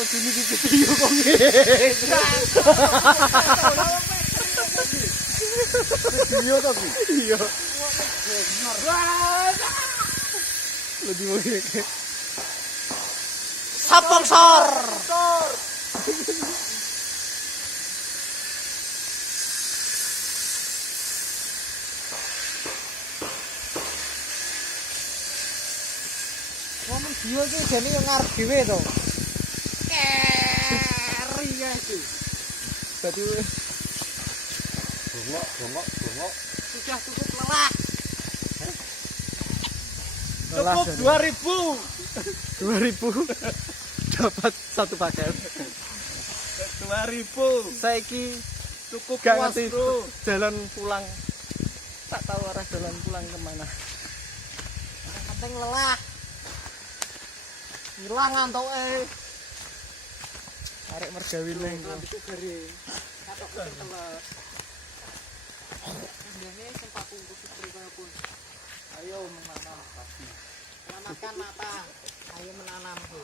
Oh, sini di video kok ngene. Video to ki? Iya. Lebih ngene. Sponsor. Ngomong dia ki jane yo ngarep dhewe to. Keri ya iki. Dadi Bongok. Sudah cukup lelah. Cukup 2000. 2000 dapat satu paket. 2000. Saiki Cukup gak puas, ngerti Bro. jalan pulang. Tak tahu arah jalan pulang kemana. Yang penting lelah. Hilang antoke. Arek mergawi ning. Itu garing. Katok ketelet. Ini sempat tunggu istri kaya pun. Ayo menanam pasti. Selamatkan mata. Ayo menanam, Bro.